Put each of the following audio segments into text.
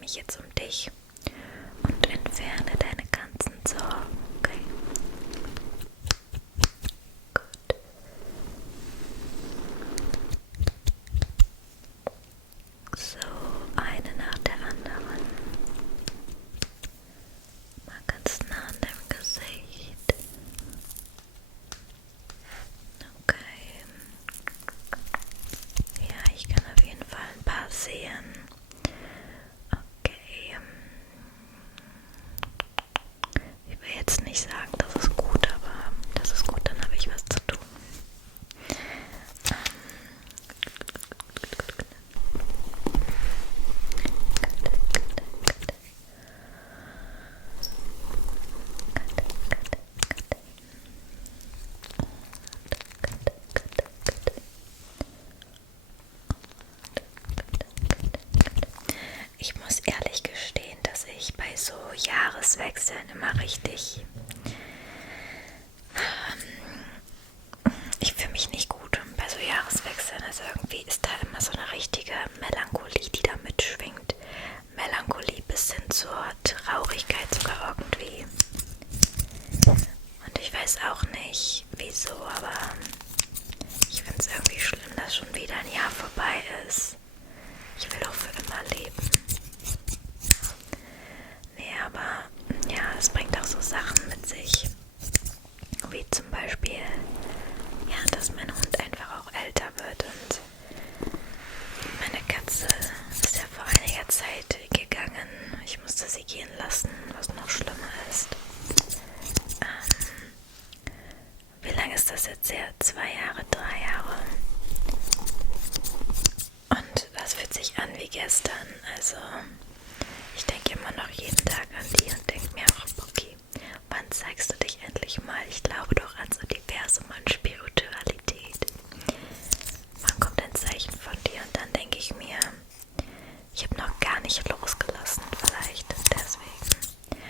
mich jetzt um dich und entferne deine ganzen Sorgen, okay? Gut. So, eine nach der anderen. Mal ganz nah an deinem Gesicht. Okay. Ja, ich kann auf jeden Fall ein paar sehen. Okay. Ich will jetzt nicht sagen, das ist gut, aber das ist gut, dann habe ich was zu tun. Ich muss ehrlich gestehen, dass ich bei so Jahreswechseln immer richtig... Ich fühle mich nicht gut bei so Jahreswechseln. Also irgendwie ist da immer so eine richtige Melancholie, die da mitschwingt. Melancholie bis hin zur Traurigkeit sogar irgendwie. Und ich weiß auch nicht, wieso, aber ich finde es irgendwie schlimm, dass schon wieder ein Jahr vorbei ist. Ich will auch für immer leben. Nee, aber ja, es bringt auch so Sachen mit sich. Wie zum Beispiel, ja, dass mein Hund einfach auch älter wird und meine Katze ist ja vor einiger Zeit gegangen. Ich musste sie gehen lassen, was noch schlimmer ist. Wie lange ist das jetzt her? 2 Jahre, 3 Jahre? Und das fühlt sich an wie gestern. Also ich denke immer noch jeden Tag an die und denke mir auch, okay, wann zeigst du dich endlich mal? Ich glaube doch ans Universum, an Spiritualität. Wann kommt ein Zeichen von dir? Und dann denke ich mir, ich habe noch gar nicht losgelassen, vielleicht deswegen.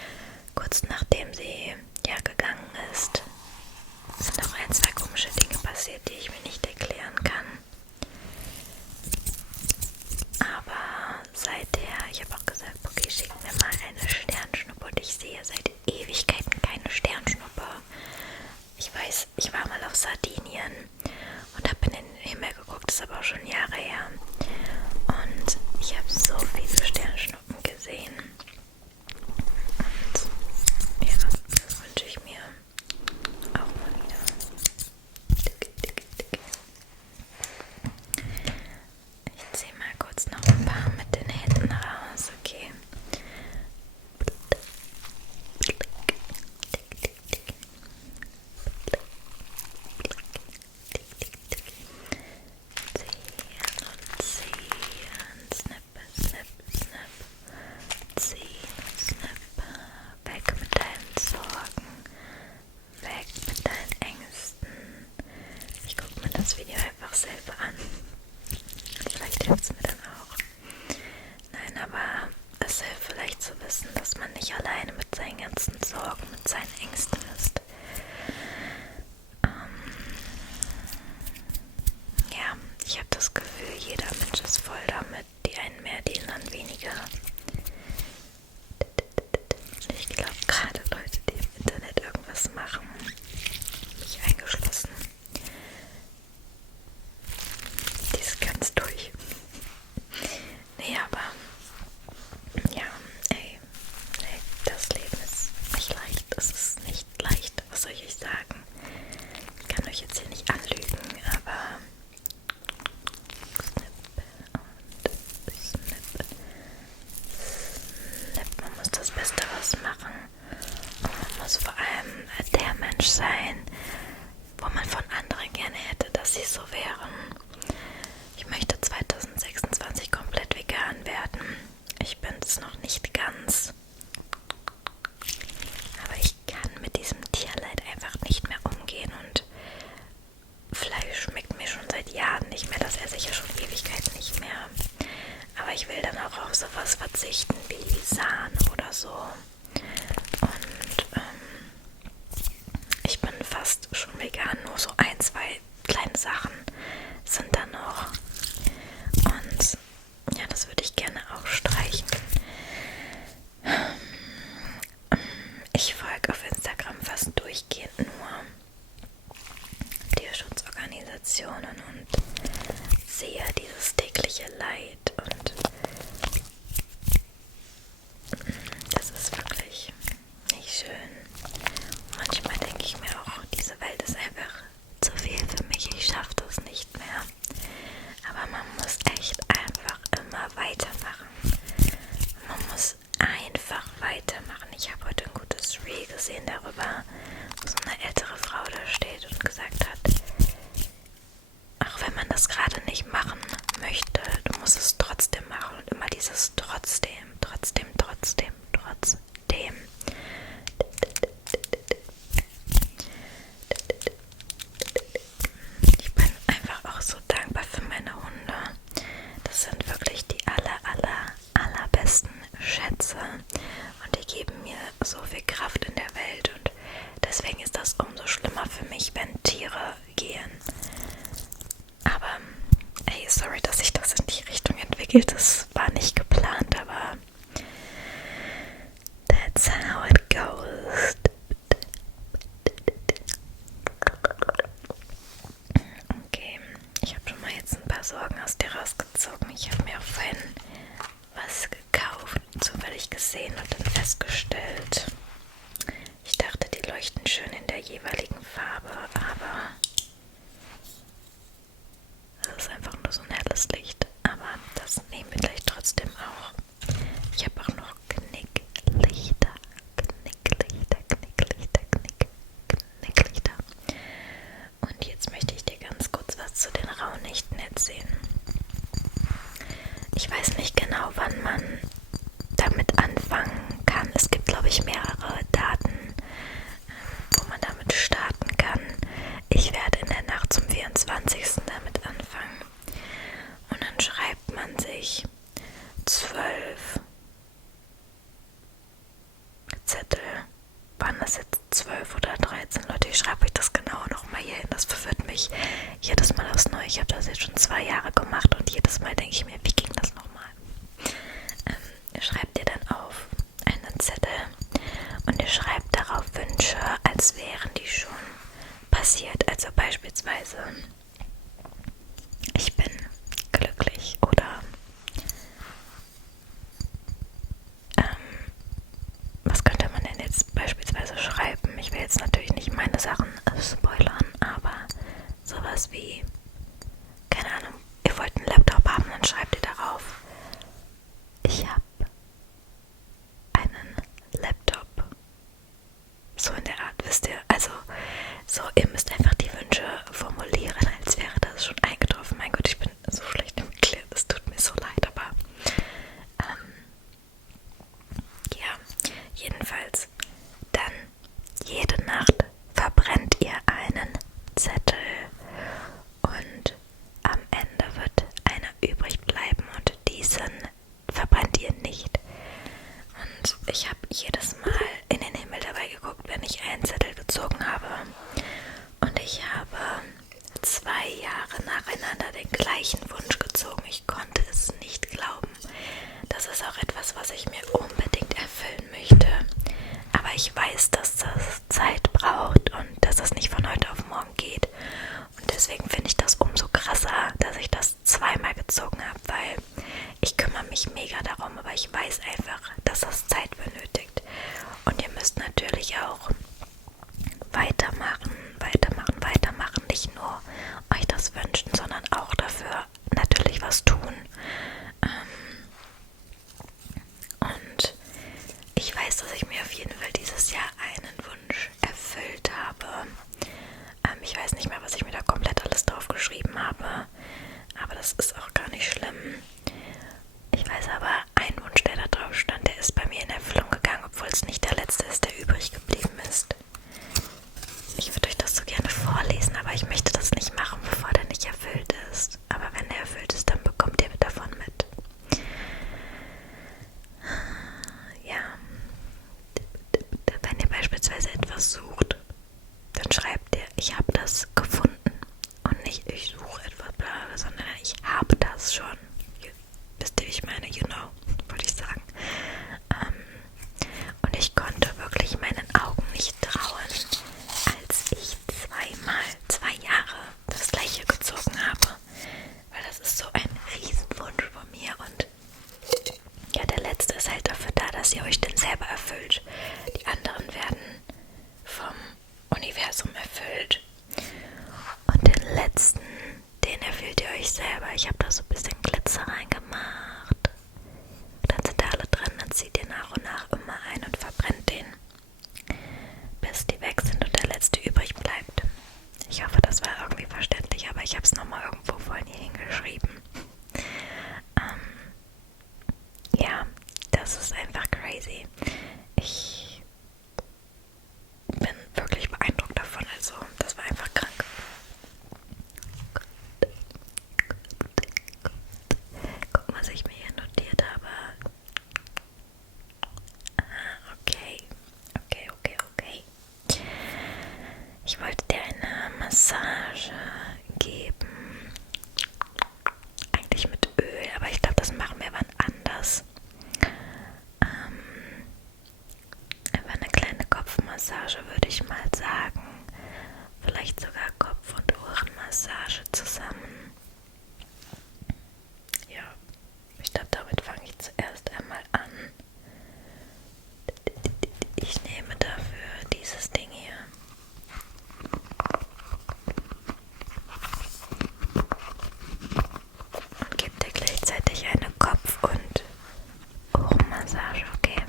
Kurz nachdem sie ja gegangen ist, sind auch 1, 2 komische Dinge passiert, die ich mir nicht erklären kann. Aber seither, ich habe auch gesagt, okay, schick mir mal eine Sternschnuppe und ich sehe seit Ewigkeiten keine Sternschnuppe. Ich weiß, ich war mal auf Sardinien und habe in den Himmel geguckt, das ist aber auch schon Jahre her. Und ich habe so viele Sternschnuppen gesehen. Und ja, das wünsche ich mir auch mal wieder. Ich ziehe mal kurz noch ein paar mit den Händen raus, okay? Ziehen, snip, snip, snip, ziehen, snip, weg mit deinen Sorgen, weg mit deinen Ängsten. Ich gucke mir das Video einfach selber an. Vielleicht hilft es mir dann auch. Nein, aber es hilft vielleicht zu wissen, dass man nicht alleine mit seinen ganzen Sorgen, mit seinen Ängsten ist. Ja, ich habe das Gefühl, jeder Mensch ist voll damit. Die einen mehr, die anderen weniger. Ich glaube, gerade Leute, die im Internet irgendwas machen, mich eingeschlossen, die ist ganz durch. Nee, aber ja, ey, nee, das Leben ist nicht leicht. Es ist nicht leicht, was soll ich euch sagen? Ich kann euch jetzt hier nicht anlügen, aber snip, man muss das Beste rausmachen. Und man muss vor allem der Mensch sein, wo man von anderen gerne hätte, dass sie so wären. Ich möchte 2026 komplett vegan werden. Ich bin es noch nicht ganz. Aber ich kann mit diesem Tierleid einfach nicht mehr umgehen und Fleisch schmeckt mir schon seit Jahren nicht mehr. Das esse ich ja schon Ewigkeiten nicht mehr. Aber ich will dann auch auf sowas verzichten wie Sahne oder so. Und ich bin fast schon vegan. Nur so 1, 2 kleine Sachen sind da noch. Und ja, das würde ich gerne auch streichen. ich folge auf Instagram fast durchgehend nur Tierschutzorganisationen und sehe dieses tägliche Leid und das ist wirklich nicht schön. Manchmal denke ich mir auch, diese Welt ist einfach zu viel für mich, ich schaffe das nicht mehr. Aber man muss echt einfach immer weitermachen. Man muss einfach weitermachen. Ich habe heute ein gutes Reel gesehen darüber, wo so eine ältere Frau da steht und gesagt hat, auch wenn man das gerade nicht machen möchte, du musst es trotzdem machen. Und immer dieses trotzdem. Ich bin einfach auch so dankbar für meine Hunde. Das sind wirklich die allerbesten Schätze. Und die geben mir so viel Kraft in der Welt. Und deswegen ist das umso schlimmer für mich, wenn Tiere gehen. Aber, ey, sorry, dass sich das in die Richtung entwickelt. Das war nicht geplant, aber that's how it goes. Okay, ich habe schon mal jetzt ein paar Sorgen aus dir rausgezogen. Ich habe mir auch vorhin was gekauft, zufällig gesehen und dann festgestellt, ich dachte, die leuchten schön in der jeweiligen Farbe, aber es ist einfach nur so ein helles Licht. Aber das nehmen wir gleich trotzdem auch. Ich habe auch noch Knicklichter. Und jetzt möchte ich dir ganz kurz was zu den Rauhnächten erzählen. Ich weiß nicht genau, wann man damit anfangen kann. Es gibt, glaube ich, mehrere Daten, wo man damit starten kann. Ich werde in der Nacht zum 24. damit anfangen. Und dann schreibt man sich 12 Zettel. Waren das jetzt 12 oder 13? Leute, ich schreibe euch das genau nochmal hier hin. Das verwirrt mich jedes Mal aufs Neue. Ich habe das jetzt schon 2 Jahre gemacht und jedes Mal denke ich mir, wie ging das nochmal? Schreibt ihr dann auf einen Zettel und ihr schreibt darauf Wünsche, als wären die schon passiert. Also beispielsweise, ich bin glücklich oder was könnte man denn jetzt beispielsweise schreiben? Ich will jetzt natürlich nicht meine Sachen spoilern, aber sowas wie, keine Ahnung, ihr wollt einen Laptop haben, dann schreibt ihr darauf, ich habe einen Laptop. So in der Art, wisst ihr? Also, so, ihr müsst einfach die Wünsche formulieren, als wäre das schon eingetroffen. Mein Gott, ich bin so schlecht im Erklären, es tut mir so leid, aber ja, jedenfalls, dann jede Nacht verbrennt ihr einen Zettel und am Ende wird einer übrig bleiben und diesen verbrennt ihr nicht. Und ich habe jedes Mal in den Himmel dabei geguckt, wenn ich einen Zettel gezogen habe. Und ich habe 2 Jahre nacheinander den gleichen Wunsch gezogen. Ich konnte es nicht glauben. Das ist auch etwas, was ich mir unbedingt erfüllen möchte. Aber ich weiß, dass das Zeit braucht und dass das nicht von heute auf morgen geht. Und deswegen finde ich das umso krasser, dass ich das 2-mal gezogen habe, weil ich kümmere mich mega darum, aber ich weiß einfach, dass das Zeit benötigt. Und ihr müsst natürlich auch weitermachen. Nicht nur euch das wünschen, sondern auch dafür natürlich was tun. Und ich weiß, dass ich mir auf jeden Fall dieses Jahr einen Wunsch erfüllt habe. Ich weiß nicht mehr, was ich mir da komplett alles drauf geschrieben habe, aber das ist auch gar nicht schlimm. Ich weiß aber, ein Wunsch, der da drauf stand, der ist bei mir in Erfüllung gegangen, obwohl es nicht der letzte ist, der übrig geblieben ist. Ich würde euch das so gerne vorlesen, aber ich möchte das nicht machen, bevor der nicht erfüllt ist. Aber wenn der erfüllt ist, dann bekommt ihr davon mit. Ja. Wenn ihr beispielsweise etwas sucht, dann schreibt ihr, ich habe das gefunden. Und nicht, ich suche etwas, sondern ich habe das schon. Wisst ihr, wie ich meine? You know, wollte ich sagen. Und ich konnte wirklich meinen selber erfüllt. Die anderen werden vom Universum erfüllt. Und den letzten, den erfüllt ihr euch selber. Ich habe da so ein bisschen Glitzer reingemacht. Dann sind da alle drin, dann zieht ihr nach und nach immer ein und verbrennt den, bis die weg sind und der letzte übrig bleibt. Ich hoffe, das war irgendwie verständlich, aber ich habe es nochmal irgendwo vorhin hier hingeschrieben. Ja, das ist einfach crazy. Ich bin wirklich beeindruckt davon, also das war einfach krank. Guck, was ich mir hier notiert habe. Okay. Ich wollte dir eine Massage geben. Eigentlich mit Öl, aber ich glaube, das machen wir wann anders. Einfach eine kleine Kopfmassage, würde ich mal sagen. Vielleicht sogar Kopf- und Ohrenmassage zusammen. Ja, ich glaube, damit fange ich zuerst einmal an. Ich nehme dafür dieses Ding hier. Und gebe dir gleichzeitig eine Kopf- und Ohrenmassage, okay?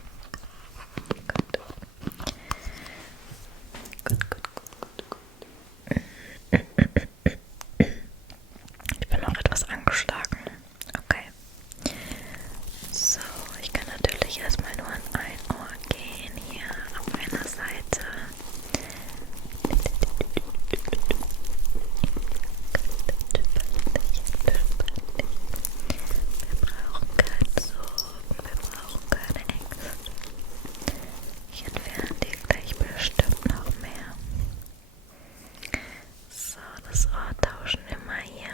Gut. Ich bin noch etwas angeschlagen. Okay. So, ich kann natürlich erstmal nur an ein Ohr gehen, hier auf einer Seite. Wir brauchen keinen Sorgen, wir brauchen keine Ängste. Ich entferne dir gleich bestimmt noch mehr. So, das Ohr tauschen wir mal hier.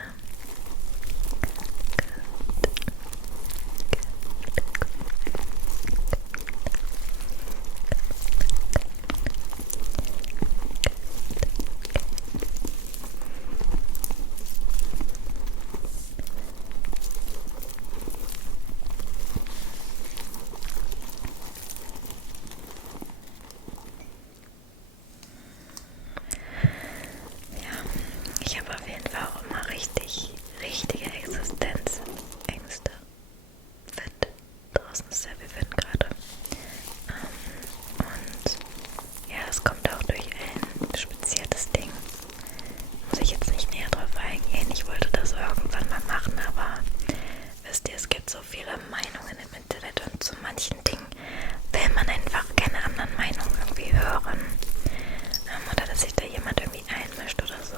Ja, ich habe auf jeden Fall auch immer richtige Existenzängste. Wind. Draußen ist sehr viel Wind gerade. Und ja, das kommt auch durch ein spezielles Ding. Muss ich jetzt nicht näher drauf eingehen. Ich wollte das irgendwann mal machen, aber wisst ihr, es gibt so viele Meinungen im Internet und zu manchen Dingen will man einfach keine anderen Meinungen irgendwie hören. Oder dass sich da jemand irgendwie einmischt oder so.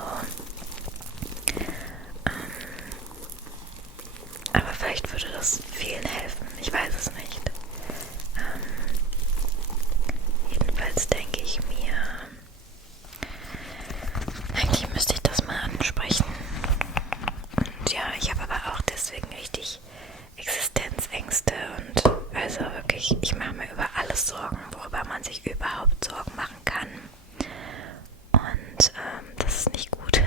Aber vielleicht würde das vielen helfen. Ich weiß es nicht. Jedenfalls denke ich mir, eigentlich müsste ich das mal ansprechen. Und ja, ich habe aber auch deswegen richtig Existenzängste und also wirklich, ich mache mir über alles Sorgen, worüber man sich überhaupt Sorgen machen kann. Und das ist nicht gut.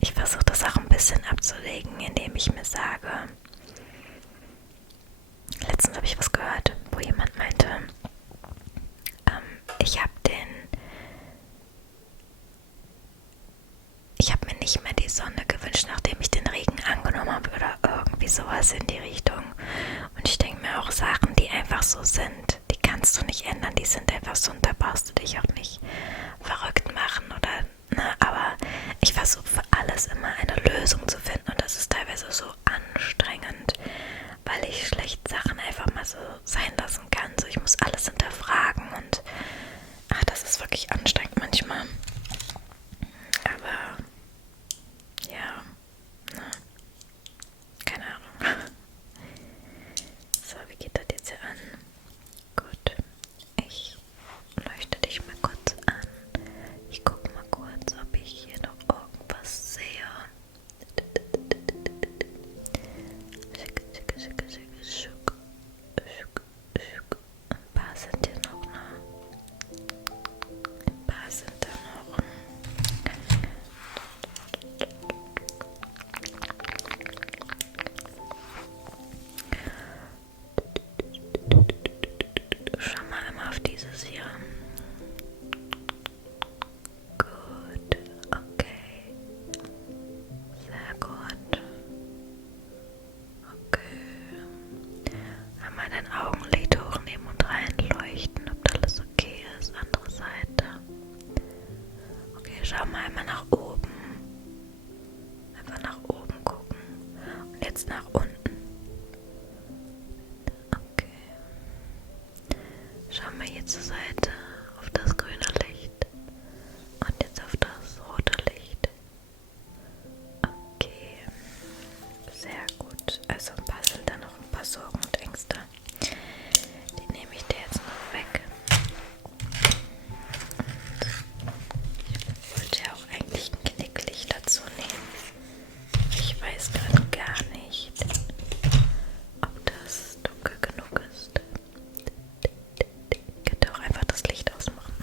Ich versuche das auch ein bisschen abzulegen, indem ich mir sage, letztens habe ich was gehört, wo jemand meinte, ich habe mir nicht mehr die Sonne gewünscht, nachdem ich den Regen angenommen habe oder irgendwie sowas in die Richtung. Und ich denke mir auch Sachen, die einfach so sind, die kannst du nicht ändern, die sind einfach so und da brauchst du dich auch nicht verrückt machen oder, ne, aber ich versuche für alles immer eine Lösung zu finden und das ist teilweise so anstrengend, weil ich schlecht Sachen einfach mal so sein lassen kann. So, ich muss alles hinterfragen und das ist wirklich anstrengend manchmal. Aber ja, ne, keine Ahnung. So, wie geht das jetzt hier an? Gut, ich leuchte dich mal kurz an. Ich gucke mal kurz, ob ich hier noch irgendwas sehe. Ein paar sind hier noch, ne? Ein paar sind da noch. Schau mal hier zur Seite auf das grüne Licht und jetzt auf das rote Licht. Okay, sehr gut. Also sind da noch ein paar Sorgen und Ängste. Die nehme ich dir jetzt noch weg. Ich wollte ja auch eigentlich ein Knicklicht dazu nehmen. Ich weiß gerade gar nicht, ob das dunkel genug ist. Ich könnte auch einfach das Licht ausmachen.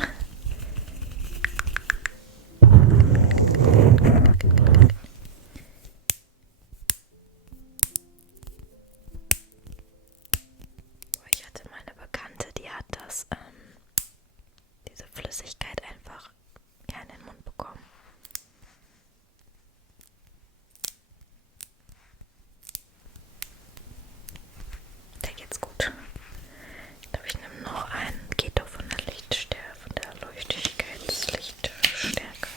Ich hatte mal eine Bekannte, die hat diese Flüssigkeit einfach in den Mund bekommen. Der geht's gut. Ich glaube, ich nehme noch einen. Geht doch von der Lichtstärke, von der Leuchtigkeitslichtstärke,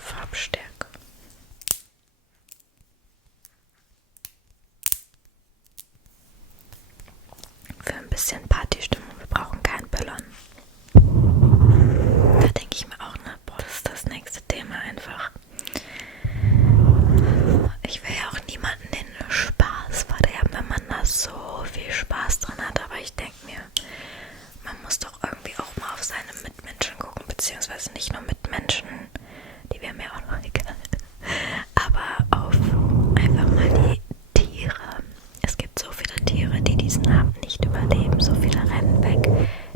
Farbstärke. Für ein bisschen Partystimmung. Wir brauchen keinen Böllern. Da denke ich mir auch, ne, boah, das ist das nächste Thema einfach. Ich will ja auch niemanden den Spaß verderben, wenn man da so viel Spaß dran hat, aber ich denke mir, man muss doch irgendwie auch mal auf seine Mitmenschen gucken, beziehungsweise nicht nur Mitmenschen, die wären mir auch noch egal, aber auf einfach mal die Tiere. Es gibt so viele Tiere, die diesen Abend nicht überleben, so viele rennen weg,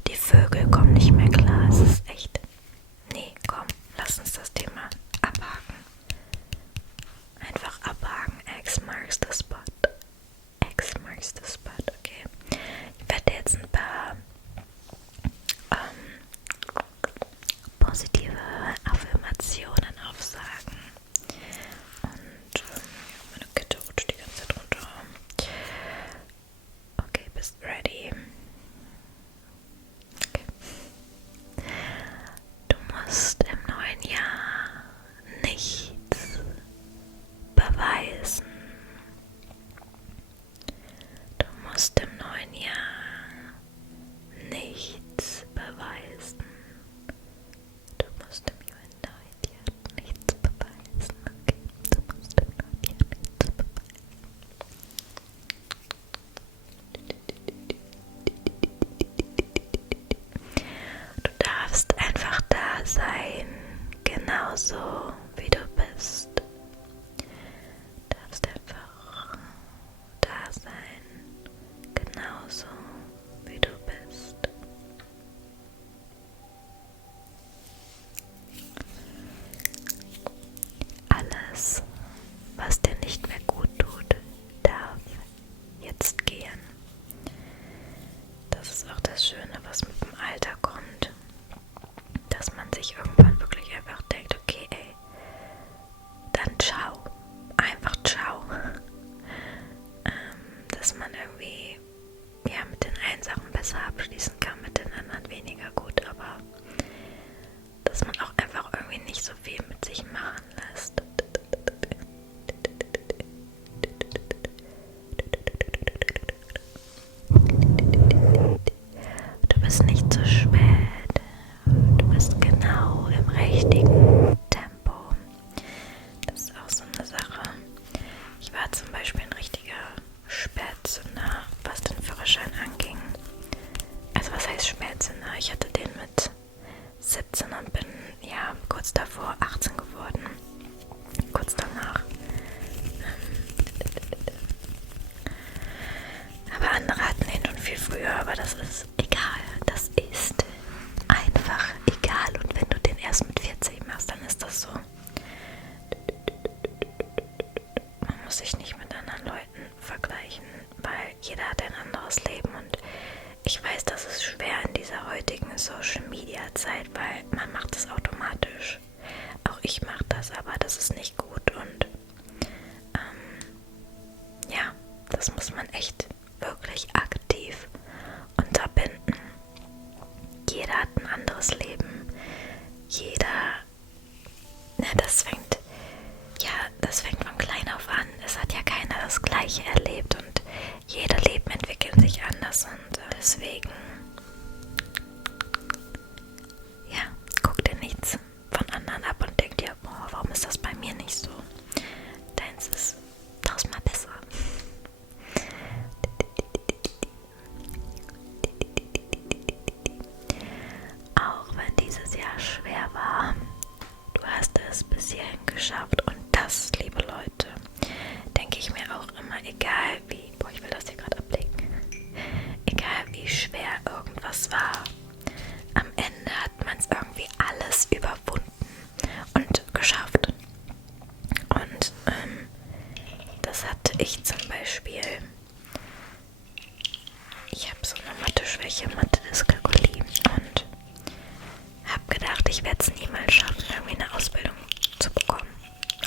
die Vögel kommen nicht mehr klar, es ist echt, nee, komm, lass uns das Thema abhaken. Einfach abhaken. X marks the spot. X marks the spot, okay. Ich werde jetzt ein paar positive Affirmationen aufsagen. Und meine Kette rutscht die ganze Zeit runter. Okay, bist ready? Okay. Du musst im neuen Jahr nichts beweisen. Du musst im neuen Jahr nichts beweisen. Du musst im neuen Jahr nichts beweisen. Okay, du musst im neuen Jahr nichts beweisen. Du darfst einfach da sein, genauso wie du bist. Du darfst einfach da sein, genauso wie du bist. Alles, was dir nicht mehr gut tut, darf jetzt gehen. Das ist auch das Schöne, was mit dem Alter kommt, dass man sich irgendwann wirklich einfach denkt, okay, ey, dann ciao, einfach ciao. Dass man irgendwie ja mit den einen Sachen besser abschließen kann, mit den anderen weniger gut, aber dass man auch einfach irgendwie nicht so viel mit sich machen lässt. Du bist nicht zu spät, du bist genau im richtigen Tempo. Das ist auch so eine Sache. Ich war zum Beispiel ein richtiger Spätzünder, was den Führerschein anging. Also was heißt Spätzünder? Ich hatte den mit 17 und bin ja kurz davor 18 geworden. Kurz danach. Aber andere hatten den schon viel früher, aber das ist egal. Das ist einfach egal. Und wenn du den erst mit 40 machst, dann ist das so. Man muss sich nicht mit anderen Leuten vergleichen, weil jeder hat ein anderes Leben und ich weiß, das ist schwer in dieser heutigen Social-Media-Zeit, weil man macht es automatisch. Auch ich mache das, aber das ist nicht gut und ja, das muss man echt wirklich aktiv unterbinden. Jeder hat ein anderes Leben. Jeder, ne, das fängt von klein auf an. Es hat ja keiner das Gleiche erlebt und jeder Leben entwickelt sich anders und deswegen dieses Jahr schwer war. Du hast es bis hierhin geschafft und das, liebe Leute, denke ich mir auch immer, egal wie, boah, ich will das hier gerade ablegen, egal wie schwer irgendwas war, am Ende hat man es irgendwie alles überwunden und geschafft. Und das hatte ich zum Beispiel. Ich habe so eine Mathe-Schwäche, Mathe-Dyskalkulie und habe gedacht, ich werde es niemals schaffen, irgendwie eine Ausbildung zu bekommen,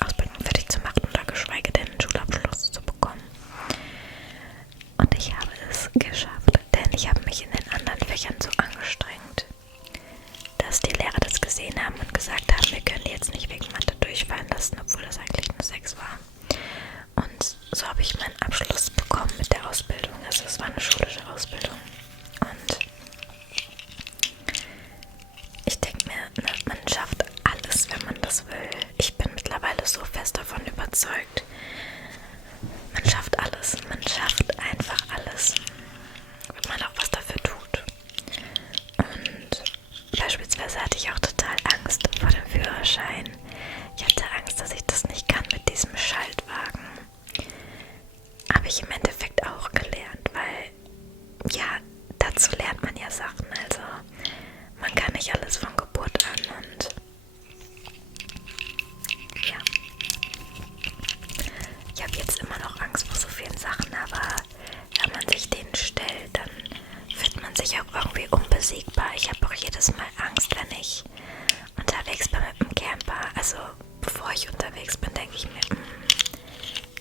Ausbildung fertig zu machen oder geschweige denn einen Schulabschluss zu bekommen. Und ich habe es geschafft, denn ich habe mich in den anderen Fächern so angestrengt, dass die Lehrer das gesehen haben und gesagt haben, wir können die jetzt nicht wegen Mathe durchfallen lassen, obwohl das eigentlich eine 6 war. Und so habe ich meinen Abschluss bekommen mit der Ausbildung. Also es war eine schulische Ausbildung. Und ich denke mir, ne, man schafft alles, wenn man das will. Ich bin mittlerweile so fest davon überzeugt. Man schafft alles. Man schafft einfach alles, wenn man auch was dafür tut. Und beispielsweise hatte ich auch total Angst vor dem Führerschein. Ich hatte Angst, dass ich das nicht kann mit diesem Schaltwagen. Habe ich im Endeffekt auch gelernt, weil, ja, dazu lernt man ja Sachen. Also, man kann nicht alles von Geburt an und, ja. Ich habe jetzt immer noch Angst vor so vielen Sachen, aber wenn man sich denen stellt, dann fühlt man sich auch irgendwie unbesiegbar. Ich habe auch jedes Mal Angst, wenn ich unterwegs bin mit dem Camper. Also, bevor ich unterwegs bin, denke ich mir,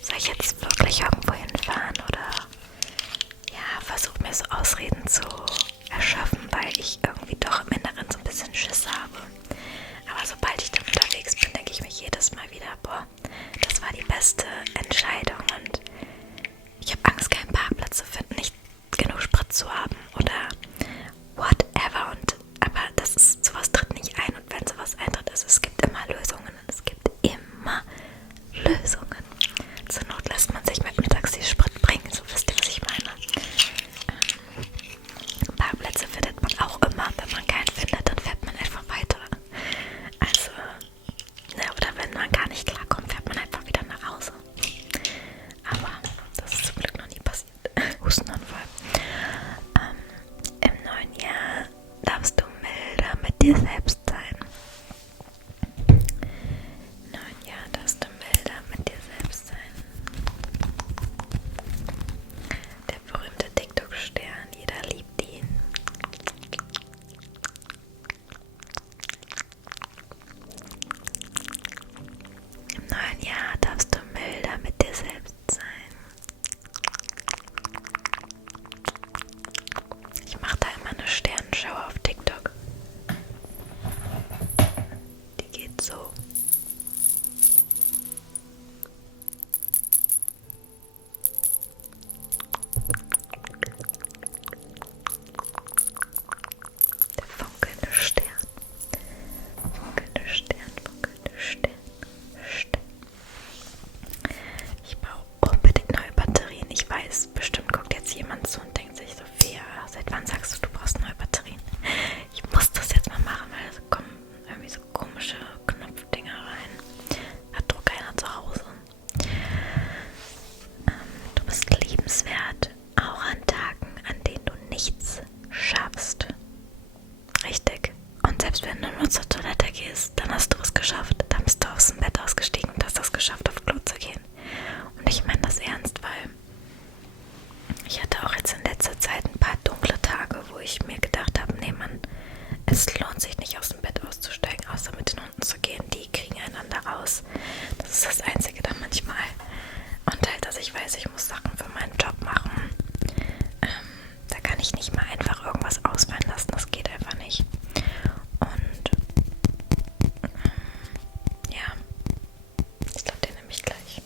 soll ich jetzt wirklich irgendwo hinfahren oder ja, versuche mir so Ausreden zu erschaffen, weil ich irgendwie doch im Inneren so ein bisschen Schiss habe. Aber sobald ich dann unterwegs bin, denke ich mir jedes Mal wieder, boah, das war die beste Entscheidung und ich habe Angst, keinen Parkplatz zu finden, nicht genug Sprit zu haben oder whatever. Aber das ist, sowas tritt nicht ein und wenn sowas eintritt, also es gibt immer Lösungen und es gibt immer Lösungen. Zur Not lässt man sich mit dem Taxi Sprit bringen, so wisst ihr, was ich meine. Parkplätze findet man auch immer. Wenn man keinen findet, dann fährt man einfach weiter. Also, ne, oder wenn man gar nicht klarkommt, fährt man einfach wieder nach Hause. Aber das ist zum Glück noch nie passiert. Hustenanfall. Im neuen Jahr darfst du milder mit dir selbst sein. Im neuen Jahr darfst du milder mit dir selbst sein. Der berühmte TikTok-Stern, jeder liebt ihn. Im neuen Jahr darfst du milder mit dir selbst sein. Ich mache da immer eine Sternenshow auf TikTok. Die geht so. Der funkelnde Stern. Funkelnde Stern, funkelnde Stern. Ich brauche unbedingt neue Batterien. Ich weiß, bestimmt guckt jetzt jemand zu und denkt sich, Sophia, seit wann sagst du, du brauchst neue Batterien? Ich muss das jetzt mal machen, weil es kommen irgendwie so komische Knopfdinger rein. Hat doch keiner zu Hause. Du bist liebenswert, auch an Tagen, an denen du nichts schaffst. Richtig. Und selbst wenn du nur zur Toilette gehst, dann hast du es geschafft. Dann bist du aus dem Bett ausgestiegen und hast es geschafft, auf Klo zu gehen. Und ich meine das ernst, weil ich hatte auch jetzt in letzter Zeit ein paar dunkle Tage, wo ich mir gedacht habe, nee Mann, es lohnt sich nicht aus dem Bett auszusteigen, außer mit den Hunden zu gehen. Die kriegen einander raus. Das ist das Einzige da manchmal. Und halt, dass ich weiß, ich muss Sachen für meinen Job machen. Da kann ich nicht mal einfach irgendwas ausfallen lassen. Das geht einfach nicht. Und ja, ich glaube, den nehme ich gleich.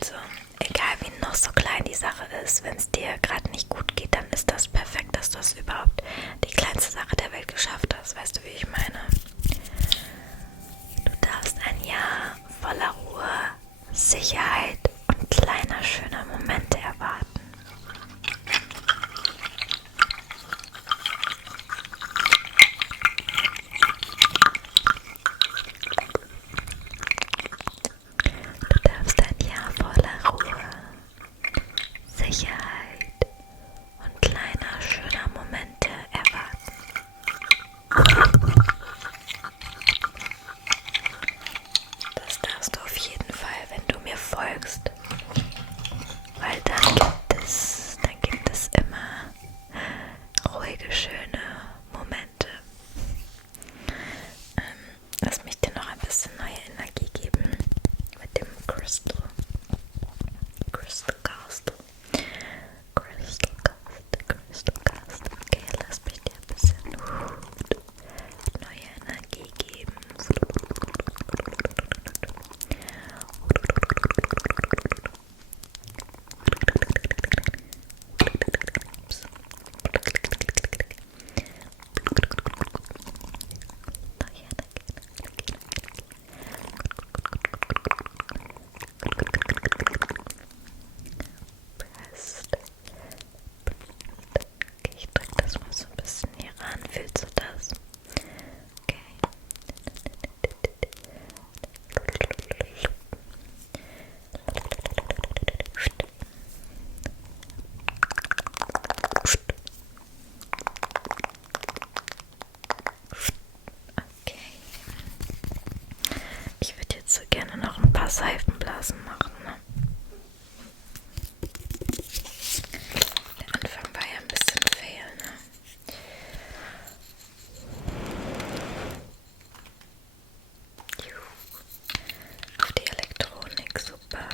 Also, egal wie noch so klein die Sache ist, wenn es dir gerade nicht gut geht, dann ist das perfekt, dass du es überhaupt die kleinste Sache der Welt geschafft hast. Weißt du, wie ich meine? Du darfst ein Jahr voller Ruhe, Sicherheit und kleiner schöner Momente erwarten. Seifenblasen machen, ne? Der Anfang war ja ein bisschen fail, ne? Auf die Elektronik, super.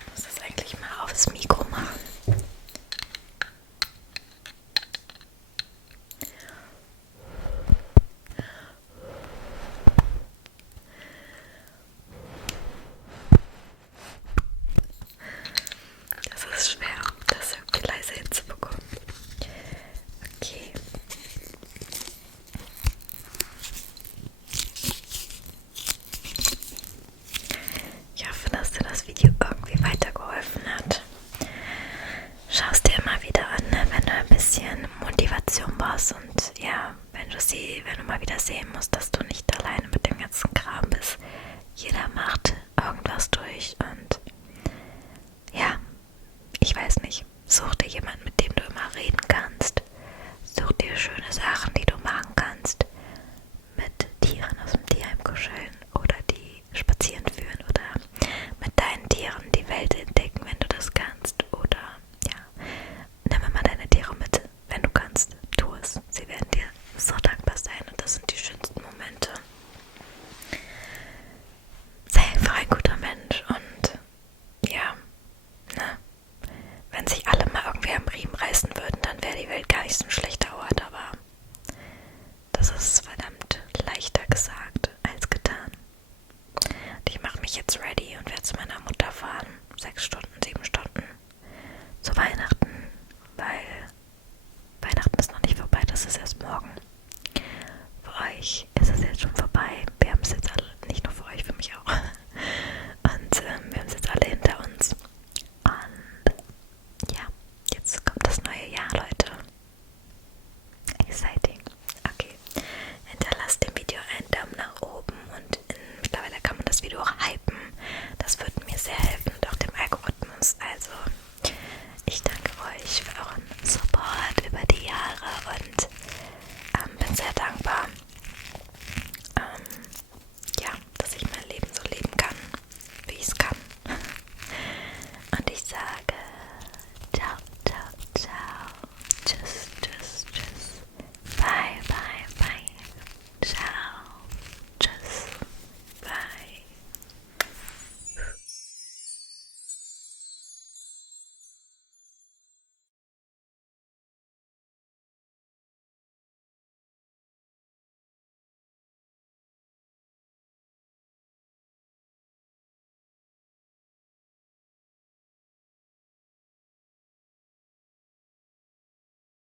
Ich muss das eigentlich mal aufs Mikro machen. Das ist schwer, das irgendwie leise hinzubekommen. Okay. Ich hoffe, dass dir das Video irgendwie weitergeholfen hat. Schau es dir immer wieder an, ne, wenn du ein bisschen Motivation brauchst und ja, wenn du mal wieder sehen musst, dass du nicht alleine mit dem ganzen Kram bist. Jeder macht irgendwas durch und ja, ich weiß nicht. Such dir jemanden, mit dem du immer reden kannst. Such dir schöne Sachen, die du machen kannst. Mit Tieren aus dem Tierheim kuscheln